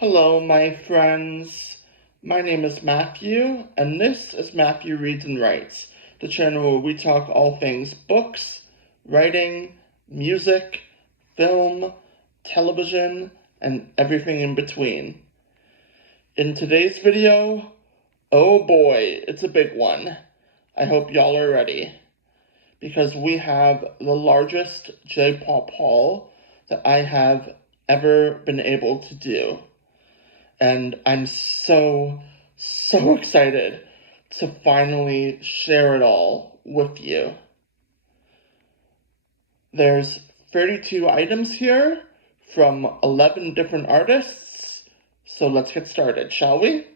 Hello, my friends. My name is Matthew, and this is Matthew Reads and Writes, the channel where we talk all things books, writing, music, film, television, and everything in between. In today's video, oh boy, it's a big one. I hope y'all are ready, because we have the largest J-pop haul that I have ever been able to do. And I'm so excited to finally share it all with you. There's 32 items here from 11 different artists, so let's get started, shall we?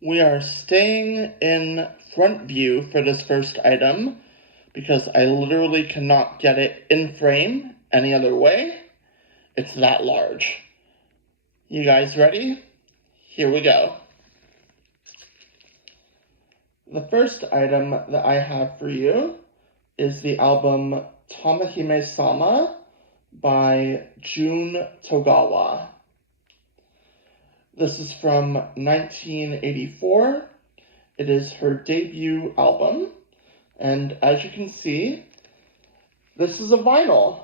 We are staying in front view for this first item because I literally cannot get it in frame any other way. It's that large. You guys ready? Here we go. The first item that I have for you is the album Tamahime Sama by Jun Togawa. This is from 1984. It is her debut album, and as you can see, this is a vinyl.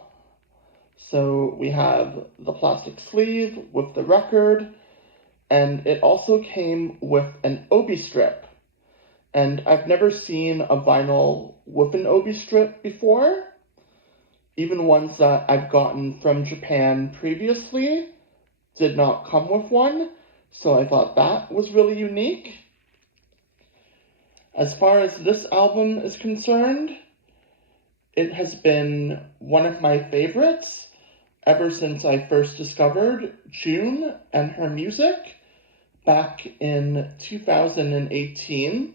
So we have the plastic sleeve with the record, and it also came with an obi strip. And I've never seen a vinyl with an obi strip before. Even ones that I've gotten from Japan previously did not come with one, so I thought that was really unique. As far as this album is concerned, it has been one of my favorites ever since I first discovered Jun and her music back in 2018.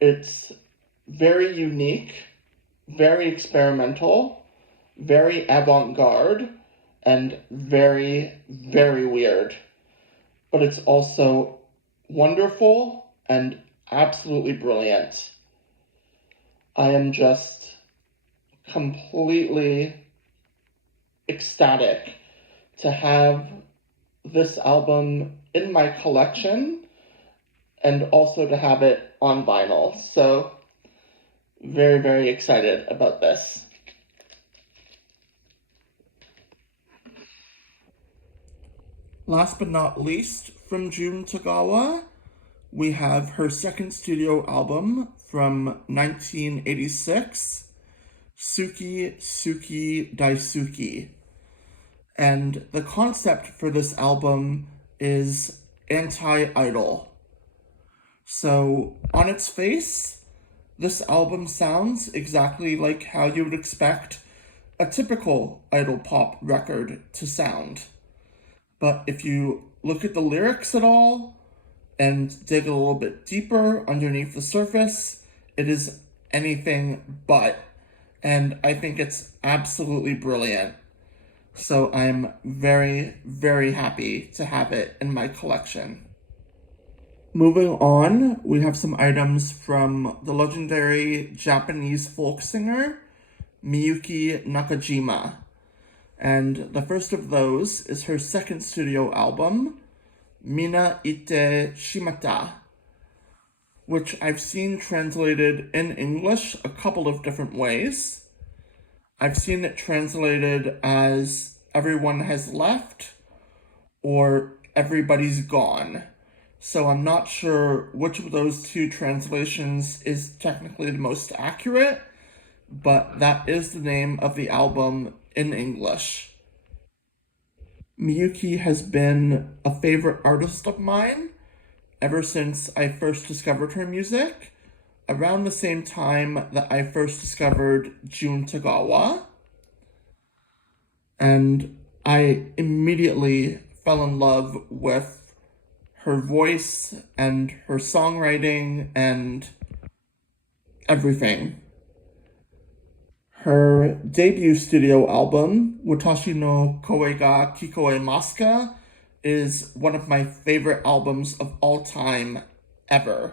It's very unique, very experimental, very avant-garde, and very, very weird. But it's also wonderful and absolutely brilliant. I am just completely ecstatic to have this album in my collection and also to have it on vinyl. So very, very excited about this. Last but not least, from Jun Togawa, we have her second studio album from 1986, Suki Suki Daisuki. And the concept for this album is anti-idol. So on its face, this album sounds exactly like how you would expect a typical idol pop record to sound. But if you look at the lyrics at all and dig a little bit deeper underneath the surface, it is anything but. And I think it's absolutely brilliant. So I'm very, very happy to have it in my collection. Moving on, we have some items from the legendary Japanese folk singer, Miyuki Nakajima. And the first of those is her second studio album, Mina Ite Shimata, which I've seen translated in English a couple of different ways. I've seen it translated as Everyone Has Left or Everybody's Gone. So I'm not sure which of those two translations is technically the most accurate, but that is the name of the album in English. Miyuki has been a favorite artist of mine ever since I first discovered her music, around the same time that I first discovered Jun Togawa. And I immediately fell in love with her voice and her songwriting and everything. Her debut studio album, Watashi no Koe ga Kikoemasu ka, is one of my favorite albums of all time ever.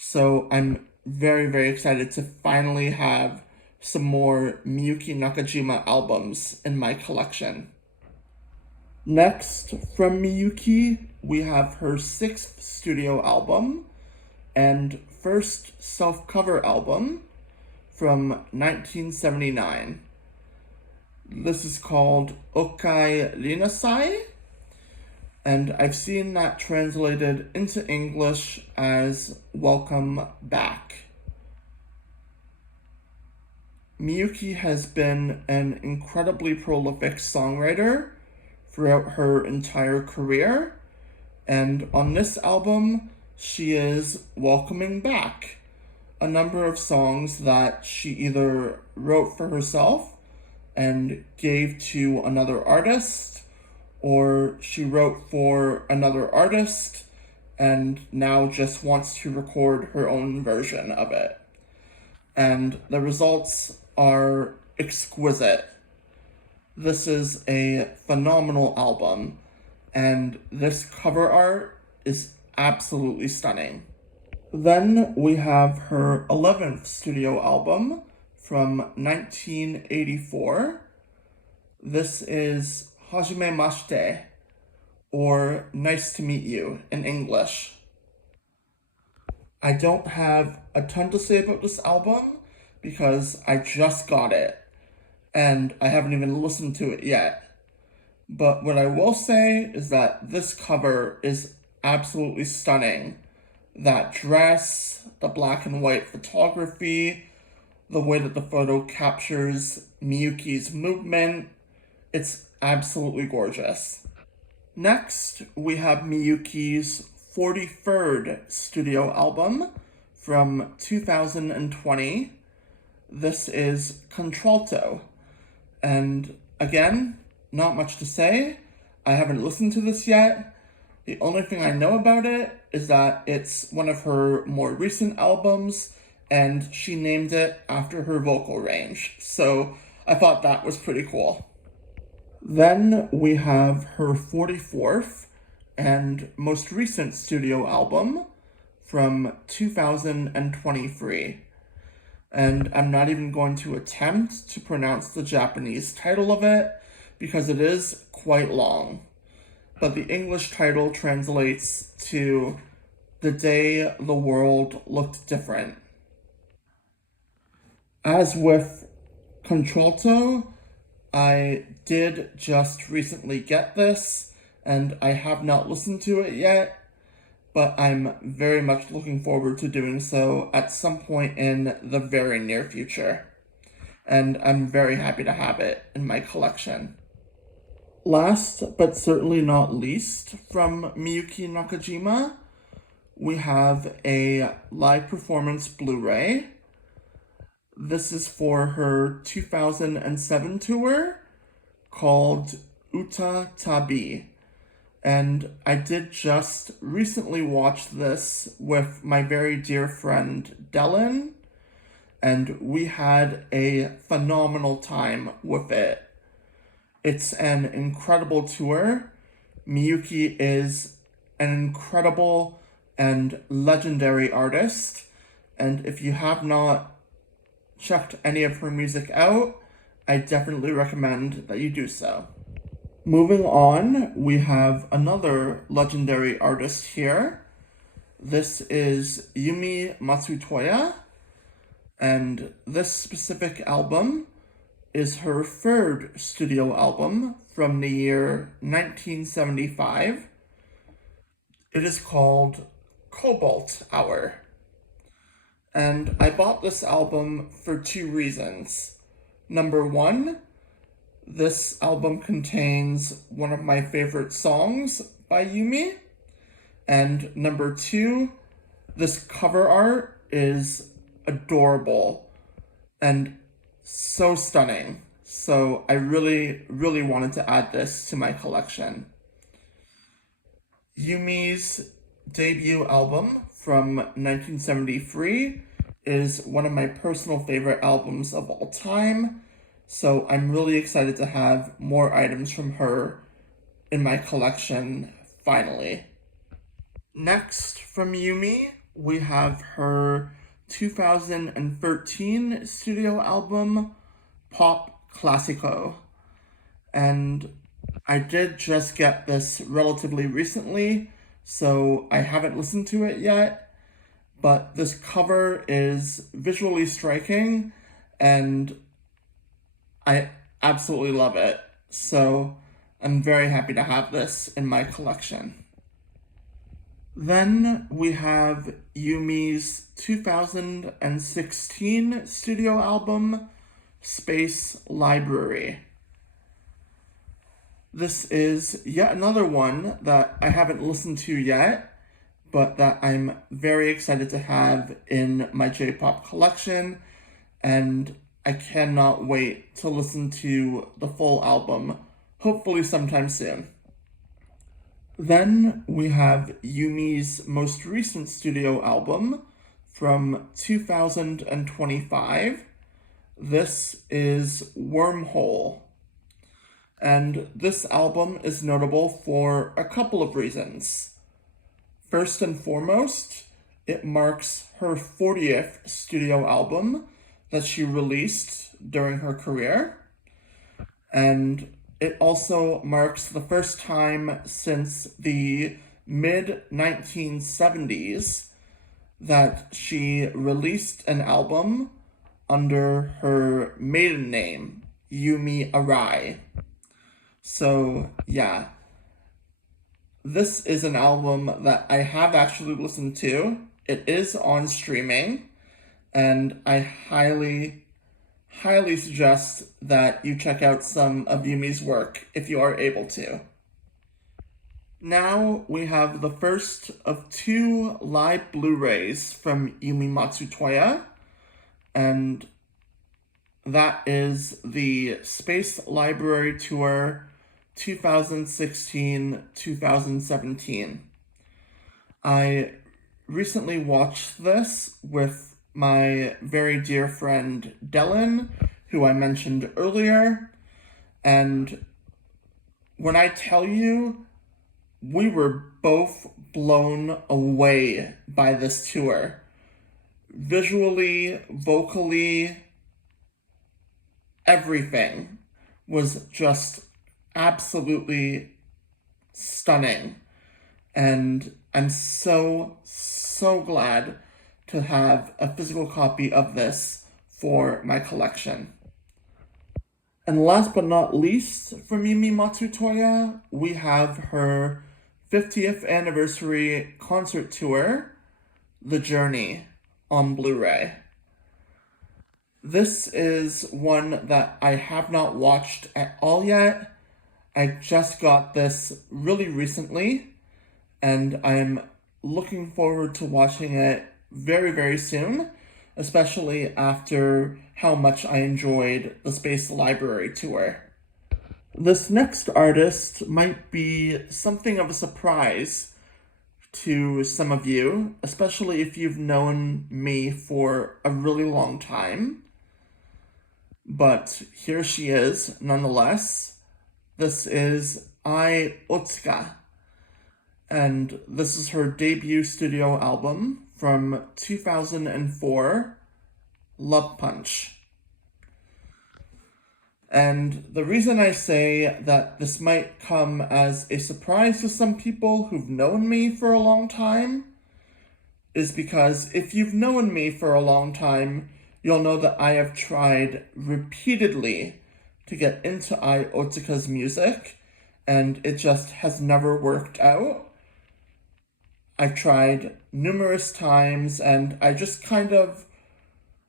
So I'm very, very excited to finally have some more Miyuki Nakajima albums in my collection. Next, from Miyuki, we have her 6th studio album and first self-cover album from 1979. This is called Okai Rinasai, and I've seen that translated into English as Welcome Back. Miyuki has been an incredibly prolific songwriter throughout her entire career, and on this album, she is welcoming back a number of songs that she either wrote for herself and gave to another artist, or she wrote for another artist and now just wants to record her own version of it. And the results are exquisite. This is a phenomenal album, and this cover art is absolutely stunning. Then we have her 11th studio album from 1984. This is Hajimemashite, or Nice to Meet You in English. I don't have a ton to say about this album because I just got it and I haven't even listened to it yet. But what I will say is that this cover is absolutely stunning. That dress, the black and white photography, the way that the photo captures Miyuki's movement, it's absolutely gorgeous. Next, we have Miyuki's 43rd studio album from 2020. This is Contralto. And again, not much to say. I haven't listened to this yet. The only thing I know about it is that it's one of her more recent albums, and she named it after her vocal range. So I thought that was pretty cool. Then we have her 44th and most recent studio album from 2023. And I'm not even going to attempt to pronounce the Japanese title of it because it is quite long. But the English title translates to The Day the World Looked Different. As with Contralto, I did just recently get this, and I have not listened to it yet, but I'm very much looking forward to doing so at some point in the very near future. And I'm very happy to have it in my collection. Last, but certainly not least, from Miyuki Nakajima, we have a live performance Blu-ray. This is for her 2007 tour called Uta Tabi. And I did just recently watch this with my very dear friend Dylan, and we had a phenomenal time with it. It's an incredible tour. Miyuki is an incredible and legendary artist, and if you have not checked any of her music out, I definitely recommend that you do so. Moving on, we have another legendary artist here. This is Yumi Matsutoya, and this specific album is her 3rd studio album from the year 1975. It is called Cobalt Hour. And I bought this album for 2 reasons. Number 1, this album contains one of my favorite songs by Yumi. And number 2, this cover art is adorable and so stunning. So I really, really wanted to add this to my collection. Yumi's debut album from 1973 is one of my personal favorite albums of all time, so I'm really excited to have more items from her in my collection finally. Next from Yumi, we have her 2013 studio album, Pop Classico. And I did just get this relatively recently, so I haven't listened to it yet, but this cover is visually striking and I absolutely love it. So I'm very happy to have this in my collection. Then we have Yumi's 2016 studio album, Space Library. This is yet another one that I haven't listened to yet, but that I'm very excited to have in my J-pop collection, and I cannot wait to listen to the full album, hopefully sometime soon. Then we have Yumi's most recent studio album from 2025. This is Wormhole. And this album is notable for a couple of reasons. First and foremost, it marks her 40th studio album that she released during her career. And it also marks the first time since the mid-1970s that she released an album under her maiden name, Yumi Arai. So, yeah. This is an album that I have actually listened to. It is on streaming, and I highly suggest that you check out some of Yumi's work if you are able to. Now we have the first of 2 live Blu-rays from Yumi Matsutoya, and that is the Space Library Tour 2016-2017. I recently watched this with my very dear friend Dylan, who I mentioned earlier, and when I tell you, we were both blown away by this tour. Visually, vocally, everything was just absolutely stunning. And I'm so glad to have a physical copy of this for my collection. And last but not least, from Yumi Matsutoya, we have her 50th anniversary concert tour, The Journey, on Blu-ray. This is one that I have not watched at all yet. I just got this really recently, and I'm looking forward to watching it very soon, especially after how much I enjoyed the Space Library Tour. This next artist might be something of a surprise to some of you, especially if you've known me for a really long time. But here she is, nonetheless. This is Ai Otsuka, and this is her debut studio album from 2004, Love Punch. And the reason I say that this might come as a surprise to some people who've known me for a long time is because if you've known me for a long time, you'll know that I have tried repeatedly to get into Ai Otsuka's music, and it just has never worked out. I've tried numerous times, and I just kind of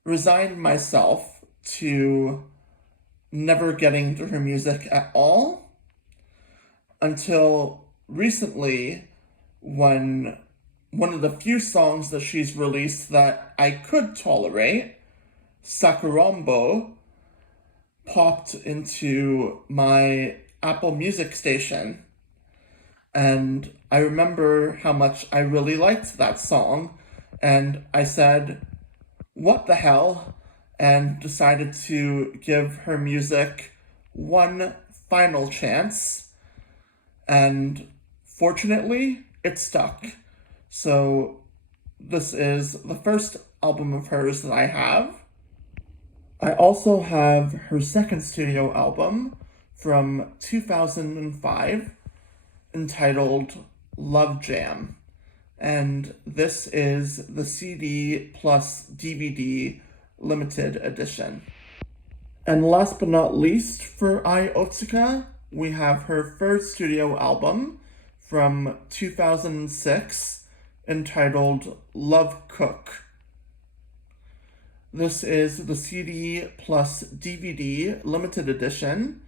resigned myself to never getting to her music at all, until recently, when one of the few songs that she's released that I could tolerate, Sakurambo, popped into my Apple Music station. And I remember how much I really liked that song, and I said, what the hell? And decided to give her music one final chance. And fortunately, it stuck. So this is the first album of hers that I have. I also have her second studio album from 2005 entitled Love Jam. And this is the CD plus DVD limited edition. And last but not least, for Ai Otsuka, we have her first studio album from 2006 entitled Love Cook. This is the CD plus DVD limited edition,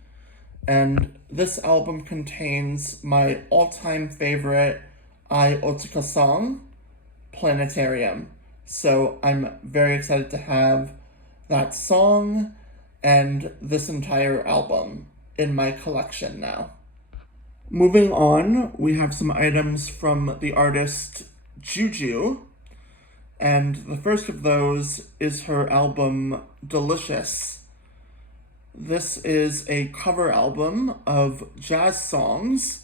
and this album contains my all-time favorite Ai Otsuka song, Planetarium. So I'm very excited to have that song and this entire album in my collection now. Moving on, we have some items from the artist Juju, and the first of those is her album Delicious. This is a cover album of jazz songs,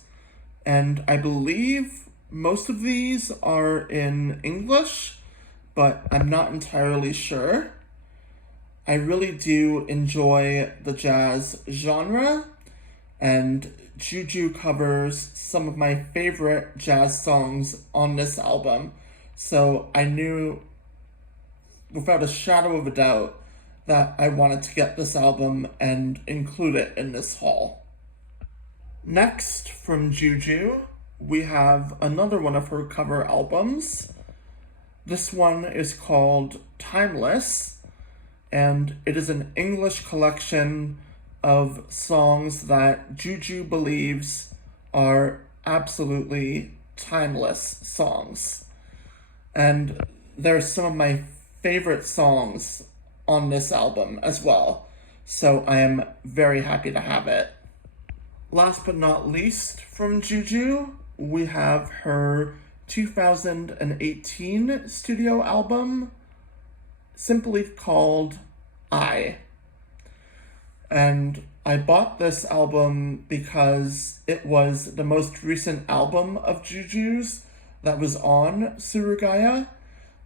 and I believe most of these are in English, but I'm not entirely sure. I really do enjoy the jazz genre, and Juju covers some of my favorite jazz songs on this album, so I knew without a shadow of a doubt that I wanted to get this album and include it in this haul. Next, from Juju, we have another one of her cover albums. This one is called Timeless, and it is an English collection of songs that Juju believes are absolutely timeless songs. And there are some of my favorite songs on this album as well, so I am very happy to have it. Last but not least, from Juju, we have her 2018 studio album, simply called I. And I bought this album because it was the most recent album of Juju's that was on Surugaya,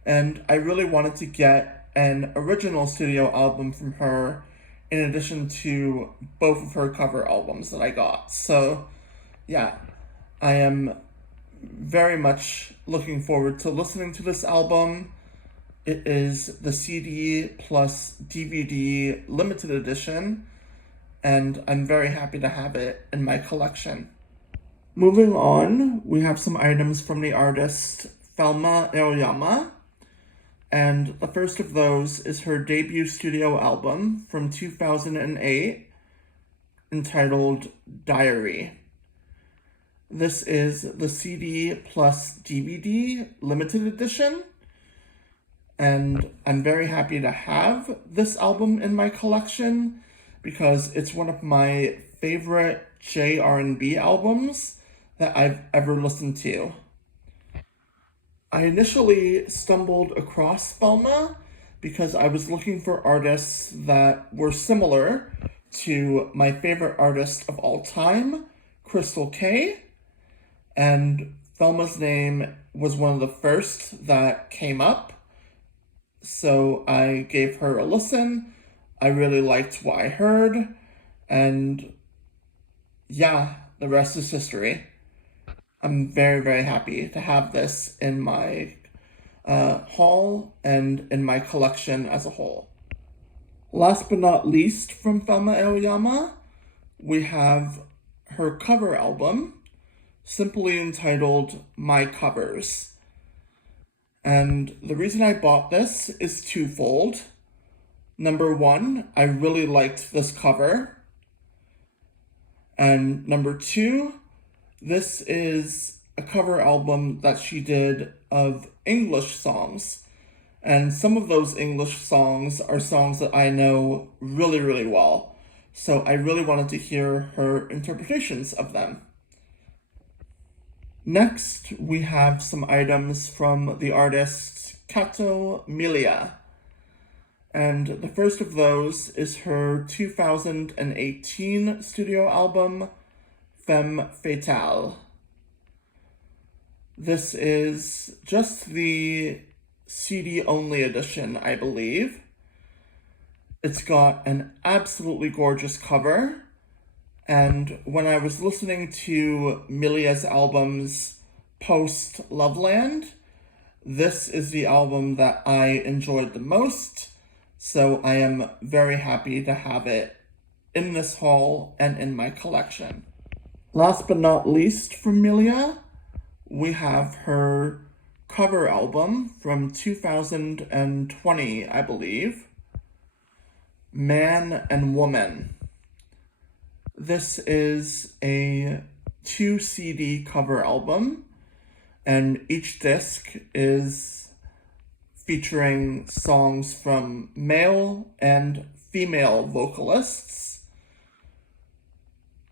and I really wanted to get an original studio album from her in addition to both of her cover albums that I got. So yeah, I am very much looking forward to listening to this album. It is the CD plus DVD limited edition, and I'm very happy to have it in my collection. Moving on, we have some items from the artist Thelma Aoyama, and the first of those is her debut studio album from 2008 entitled Diary. This is the CD plus DVD limited edition, and I'm very happy to have this album in my collection because it's one of my favorite J-R&B albums that I've ever listened to. I initially stumbled across Thelma because I was looking for artists that were similar to my favorite artist of all time, Crystal K, and Thelma's name was one of the first that came up, so I gave her a listen. I really liked what I heard, and yeah, the rest is history. I'm very, very happy to have this in my haul and in my collection as a whole. Last but not least, from Thelma Aoyama, we have her cover album, simply entitled My Covers. And the reason I bought this is twofold. Number one, I really liked this cover. And number two, this is a cover album that she did of English songs. And some of those English songs are songs that I know really, really well. So I really wanted to hear her interpretations of them. Next, we have some items from the artist Kato Milia. And the first of those is her 2018 studio album, Femme Fatale. This is just the CD-only edition, I believe. It's got an absolutely gorgeous cover, And when I was listening to Milia's albums post Loveland, this is the album that I enjoyed the most, so I am very happy to have it in this haul and in my collection. Last but not least from Milia, we have her cover album from 2020, I believe, Man and Woman. This is a 2 CD cover album, and each disc is featuring songs from male and female vocalists.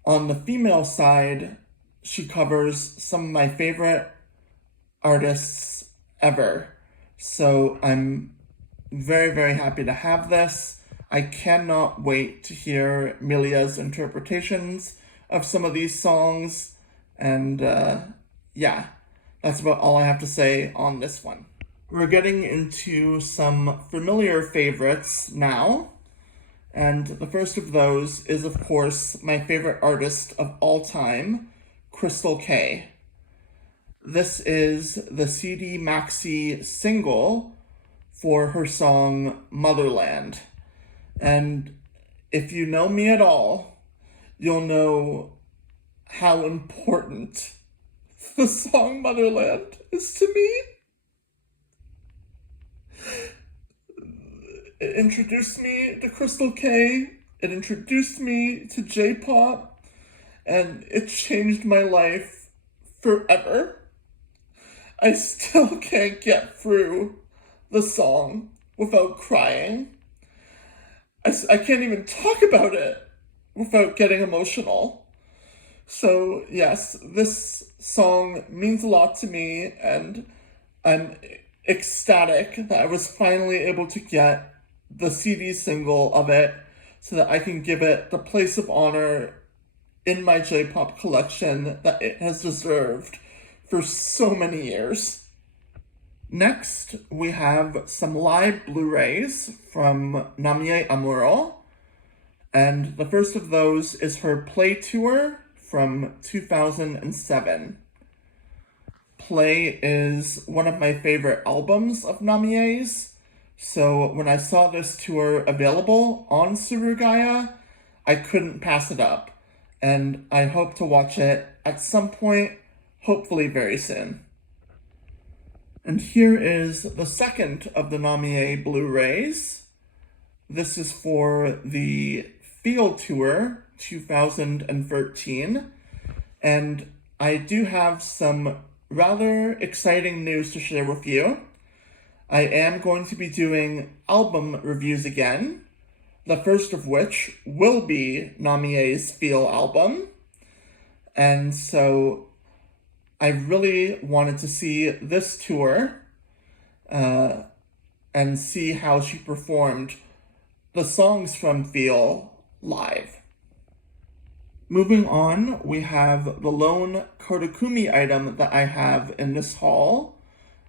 On the female side, she covers some of my favorite artists ever. So I'm very, very happy to have this. I cannot wait to hear Milia's interpretations of some of these songs. And yeah, that's about all I have to say on this one. We're getting into some familiar favorites now. And the first of those is, of course, my favorite artist of all time, Crystal K. This is the CD Maxi single for her song Motherland. And if you know me at all, you'll know how important the song Motherland is to me. It introduced me to Crystal K, it introduced me to J-pop, and it changed my life forever. I still can't get through the song without crying. I can't even talk about it without getting emotional. So yes, this song means a lot to me, and I'm ecstatic that I was finally able to get the CD single of it so that I can give it the place of honor in my J-pop collection that it has deserved for so many years. Next, we have some live Blu-rays from Namie Amuro, and the first of those is her Play Tour from 2007. Play is one of my favorite albums of Namie's, so when I saw this tour available on Surugaya, I couldn't pass it up, and I hope to watch it at some point, hopefully very soon. And here is the second of the Namie Blu-rays. This is for the Feel Tour 2013, and I do have some rather exciting news to share with you. I am going to be doing album reviews again, the first of which will be Namie's Feel album. And so I really wanted to see this tour and see how she performed the songs from Feel live. Moving on, we have the lone Kotakumi item that I have in this haul,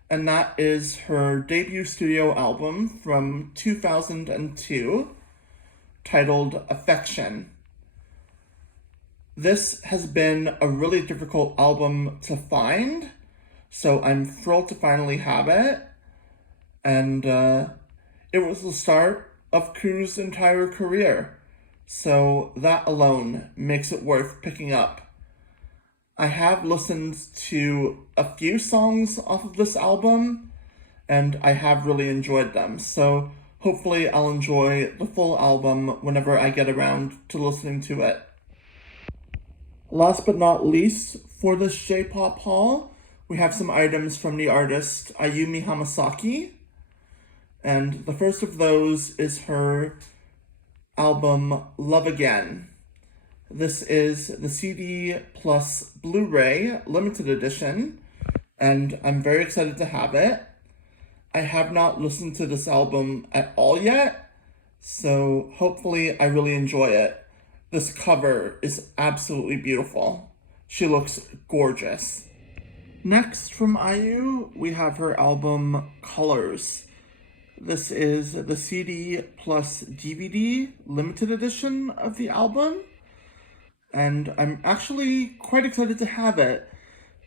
and that is her debut studio album from 2002, titled Affection. This has been a really difficult album to find, so I'm thrilled to finally have it, and it was the start of Ku's entire career, so that alone makes it worth picking up. I have listened to a few songs off of this album, and I have really enjoyed them, so hopefully I'll enjoy the full album whenever I get around to listening to it. Last but not least, for this J-pop haul, we have some items from the artist Ayumi Hamasaki, and the first of those is her album Love Again. This is the CD plus Blu-ray limited edition, and I'm very excited to have it. I have not listened to this album at all yet, so hopefully I really enjoy it. This cover is absolutely beautiful. She looks gorgeous. Next from IU, we have her album Colors. This is the CD plus DVD limited edition of the album. and I'm actually quite excited to have it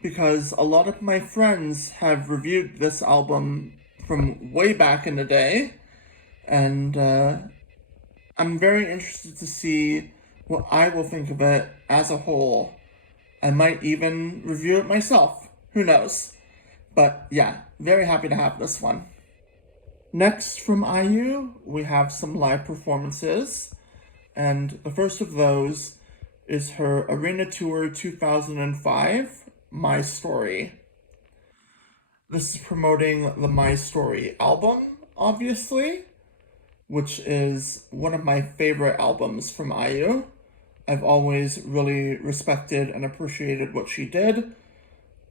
because a lot of my friends have reviewed this album from way back in the day, and I'm very interested to see what I will think of it as a whole. I might even review it myself. Who knows? But yeah, very happy to have this one. Next from IU, we have some live performances, and the first of those is her Arena Tour 2005, My Story. This is promoting the My Story album, obviously, which is one of my favorite albums from IU. I've always really respected and appreciated what she did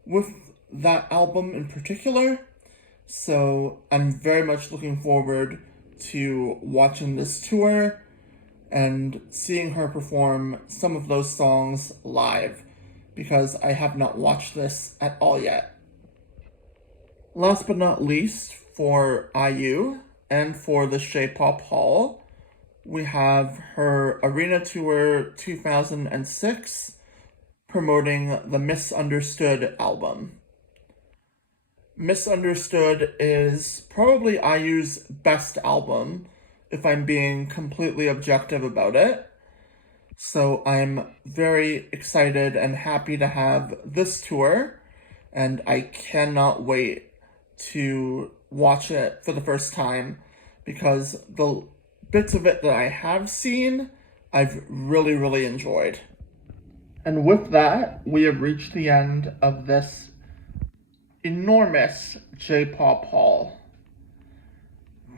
with that album in particular. So I'm very much looking forward to watching this tour and seeing her perform some of those songs live, because I have not watched this at all yet. Last but not least, for IU and for the J-Pop Hall, we have her Arena Tour 2006 promoting the Misunderstood album. Misunderstood is probably IU's best album, if I'm being completely objective about it. So I'm very excited and happy to have this tour, and I cannot wait to watch it for the first time because the bits of it that I have seen, I've really, really enjoyed. And with that, we have reached the end of this enormous J-Pop haul.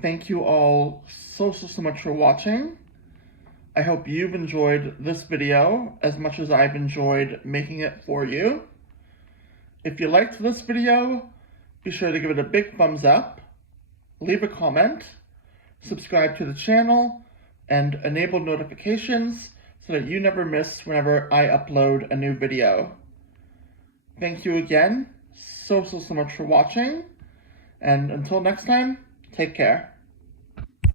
Thank you all so much for watching. I hope you've enjoyed this video as much as I've enjoyed making it for you. If you liked this video, be sure to give it a big thumbs up, leave a comment, subscribe to the channel, and enable notifications so that you never miss whenever I upload a new video. Thank you again so much for watching, and until next time, take care.